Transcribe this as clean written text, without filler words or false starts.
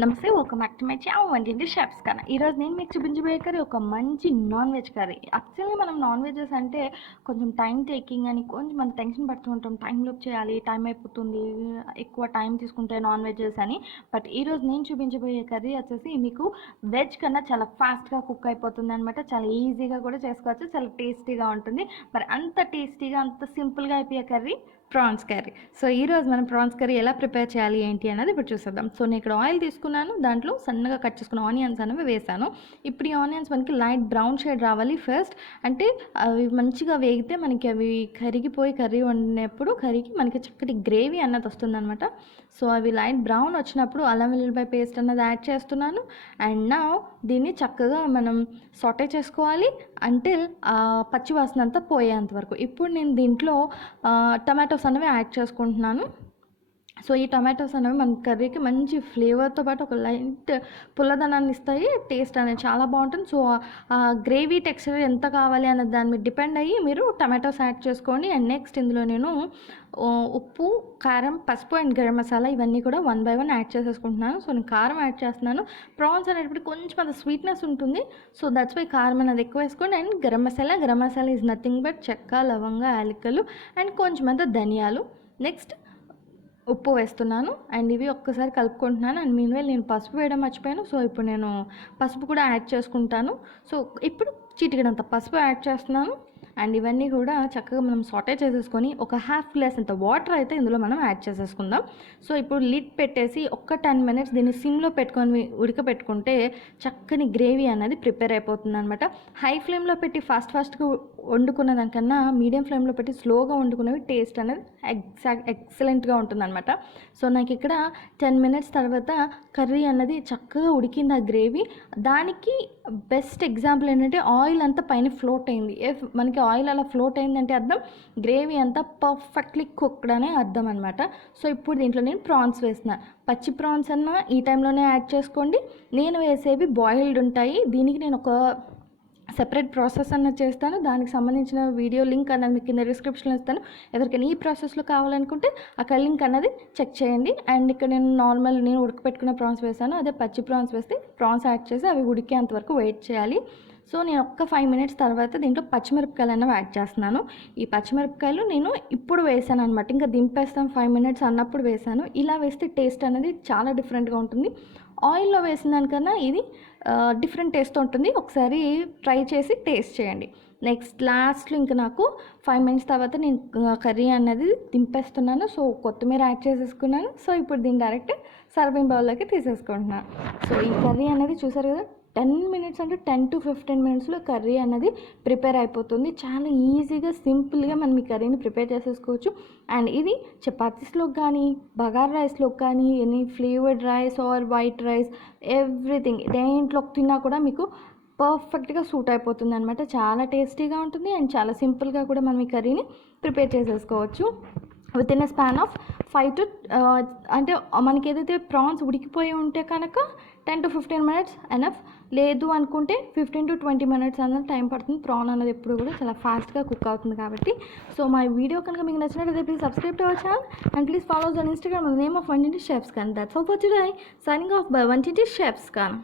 నమస్తే, welcome back to my channel వంటింటి chefs కన్నా. ఈరోజు నేను మీకు చూపించబోయే కర్రీ ఒక మంచి నాన్ వెజ్ కర్రీ. యాక్చువల్లీ మనం నాన్ వెజెస్ అంటే కొంచెం టైం టేకింగ్ అని కొంచెం మనం టెన్షన్ పడుతూ ఉంటాం. టైంలోపు చేయాలి, టైం అయిపోతుంది, ఎక్కువ టైం తీసుకుంటే నాన్ వెజెస్ అని. బట్ ఈరోజు నేను చూపించబోయే కర్రీ వచ్చేసి మీకు వెజ్ కన్నా చాలా ఫాస్ట్గా కుక్ అయిపోతుంది అనమాట. చాలా ఈజీగా కూడా చేసుకోవచ్చు, చాలా టేస్టీగా ఉంటుంది. మరి అంత టేస్టీగా అంత సింపుల్గా అయిపోయే కర్రీ ప్రాన్స్ కర్రీ. సో ఈరోజు మనం ప్రాన్స్ కర్రీ ఎలా ప్రిపేర్ చేయాలి ఏంటి అన్నది ఇప్పుడు చూసేద్దాం. సో నేను ఇక్కడ ఆయిల్ తీసుకున్నాను, దాంట్లో సన్నగా కట్ చేసుకున్న ఆనియన్స్ అనేవి వేసాను. ఇప్పుడు ఈ ఆనియన్స్ మనకి లైట్ బ్రౌన్ షేడ్ రావాలి ఫస్ట్. అంటే అవి మంచిగా వేగితే మనకి అవి కరిగిపోయి కర్రీ వండినప్పుడు కర్రీకి మనకి చక్కటి గ్రేవీ అన్నది వస్తుందన్నమాట. సో అవి లైట్ బ్రౌన్ వచ్చినప్పుడు అల్లం వెల్లుల్లిపాయ పేస్ట్ అన్నది యాడ్ చేస్తున్నాను. అండ్ నా దీన్ని చక్కగా మనం సాటే చేసుకోవాలి అంటిల్ పచ్చి వాసన అంతా పోయేంత వరకు. ఇప్పుడు నేను దీంట్లో టమాటోస్ అనేవి యాడ్ చేసుకుంటున్నాను. సో ఈ టమాటోస్ అనేవి మన కర్రీకి మంచి ఫ్లేవర్తో పాటు ఒక లైట్ పుల్లదనాన్ని ఇస్తాయి. టేస్ట్ అనేది చాలా బాగుంటుంది. సో ఆ గ్రేవీ టెక్స్చర్ ఎంత కావాలి అనే దాని మీద డిపెండ్ అయ్యి మీరు టమాటోస్ యాడ్ చేసుకోండి. అండ్ నెక్స్ట్ ఇందులో నేను ఉప్పు, కారం, పసుపు అండ్ గరం మసాలా ఇవన్నీ కూడా 1 by 1 యాడ్ చేసేసుకుంటున్నాను. సో నేను కారం యాడ్ చేస్తున్నాను. ప్రాన్స్ అనేటప్పుడు కొంచెం అంత స్వీట్నెస్ ఉంటుంది. సో దట్స్ వై కారం అనేది ఎక్కువ వేసుకోండి. And garam masala is nothing but చెక్క, లవంగ, యాలకులు అండ్ కొంచెం అంత ధనియాలు. నెక్స్ట్ ఉప్పు వేస్తున్నాను అండ్ ఇవి ఒక్కసారి కలుపుకుంటున్నాను. అండ్ మీన్వేల్ నేను పసుపు వేయడం మర్చిపోయాను. సో ఇప్పుడు నేను పసుపు కూడా యాడ్ చేసుకుంటాను. సో ఇప్పుడు చిటికెడంత పసుపు యాడ్ చేస్తున్నాను. అండ్ ఇవన్నీ కూడా చక్కగా మనం సాటే చేసేసుకొని ఒక హాఫ్ గ్లాస్ అంత వాటర్ అయితే ఇందులో మనం యాడ్ చేసేసుకుందాం. సో ఇప్పుడు లిడ్ పెట్టేసి ఒక 10 minutes దీన్ని సిమ్లో పెట్టుకొని ఉడకపెట్టుకుంటే చక్కని గ్రేవీ అనేది ప్రిపేర్ అయిపోతుంది అనమాట. హై ఫ్లేమ్లో పెట్టి ఫాస్ట్గా వండుకున్న దానికన్నా మీడియం ఫ్లేమ్లో పెట్టి స్లోగా వండుకునేవి టేస్ట్ అనేది ఎక్సలెంట్గా ఉంటుంది అనమాట. సో నాకు ఇక్కడ 10 minutes తర్వాత కర్రీ అన్నది చక్కగా ఉడికింది ఆ గ్రేవీ. దానికి బెస్ట్ ఎగ్జాంపుల్ ఏంటంటే ఆయిల్ అంతా పైన ఫ్లోట్ అయింది. మనకి ఆయిల్ అలా ఫ్లోట్ అయిందంటే అర్థం గ్రేవీ అంతా పర్ఫెక్ట్లీ కుక్డ్ అనే అర్థం అనమాట. సో ఇప్పుడు దీంట్లో నేను ప్రాన్స్ వేస్తున్నాను. పచ్చి ప్రాన్స్ అన్న ఈ టైంలోనే యాడ్ చేసుకోండి. నేను వేసేవి బాయిల్డ్ ఉంటాయి. దీనికి నేను ఒక సెపరేట్ ప్రాసెస్ అన్నది చేస్తాను. దానికి సంబంధించిన వీడియో లింక్ అన్నది మీకు కింద డిస్క్రిప్షన్లో ఇస్తాను. ఎవరికైనా ఈ ప్రాసెస్లో కావాలనుకుంటే అక్కడ లింక్ అన్నది చెక్ చేయండి. అండ్ ఇక్కడ నేను ఉడకపెట్టుకున్న ప్రాన్స్ వేసాను. అదే పచ్చి ప్రాన్స్ వేస్తే ప్రాన్స్ యాడ్ చేసి అవి ఉడికేంత వరకు వెయిట్ చేయాలి. సో నేను ఒక్క 5 minutes తర్వాత దీంట్లో పచ్చిమిరపకాయలు అన్నవి యాడ్ చేస్తున్నాను. ఈ పచ్చిమిరపకాయలు నేను ఇప్పుడు వేసాను అనమాట. ఇంకా దింపేస్తాం 5 minutes అన్నప్పుడు వేసాను. ఇలా వేస్తే టేస్ట్ అనేది చాలా డిఫరెంట్గా ఉంటుంది. ఆయిల్లో వేసిన దానికన్నా ఇది డిఫరెంట్ టేస్ట్ ఉంటుంది. ఒకసారి ట్రై చేసి టేస్ట్ చేయండి. నెక్స్ట్ లాస్ట్లో ఇంకా నాకు 5 minutes తర్వాత నేను కర్రీ అనేది దింపేస్తున్నాను. సో కొత్తిమీర యాడ్ చేసేసుకున్నాను. సో ఇప్పుడు దీన్ని డైరెక్ట్ సర్వింగ్ బౌల్లోకి తీసేసుకుంటున్నాను. సో ఈ కర్రీ అనేది చూసారు కదా, 10 minutes అంటే 10 to 15 minutesలో కర్రీ అనేది ప్రిపేర్ అయిపోతుంది. చాలా ఈజీగా సింపుల్గా మనం ఈ కర్రీని ప్రిపేర్ చేసేసుకోవచ్చు. అండ్ ఇది చపాతీస్లోకి కానీ, బగారా రైస్లోకి కానీ, any flavoured rice or white rice everything దేంట్లోకి తిన్నా కూడా మీకు పర్ఫెక్ట్గా సూట్ అయిపోతుంది అనమాట. చాలా టేస్టీగా ఉంటుంది అండ్ చాలా సింపుల్గా కూడా మనం ఈ కర్రీని ప్రిపేర్ చేసేసుకోవచ్చు. With in a span of 5 to అంటే మనకి ఏదైతే ప్రాన్స్ ఉడికిపోయి ఉంటే కనుక 10 to 15 minutes ఎనఫ్. లేదు అనుకుంటే 15 to 20 minutes అన్నది టైం పడుతుంది. ప్రాన్ అనేది ఎప్పుడు కూడా చాలా ఫాస్ట్గా కుక్ అవుతుంది కాబట్టి. సో మా వీడియో కనుక మీకు నచ్చినట్లయితే please subscribe to our channel and please follow on Instagram name of Vantinti chefs Khan. That's all for today. Signing off by Vantinti chefs Khan.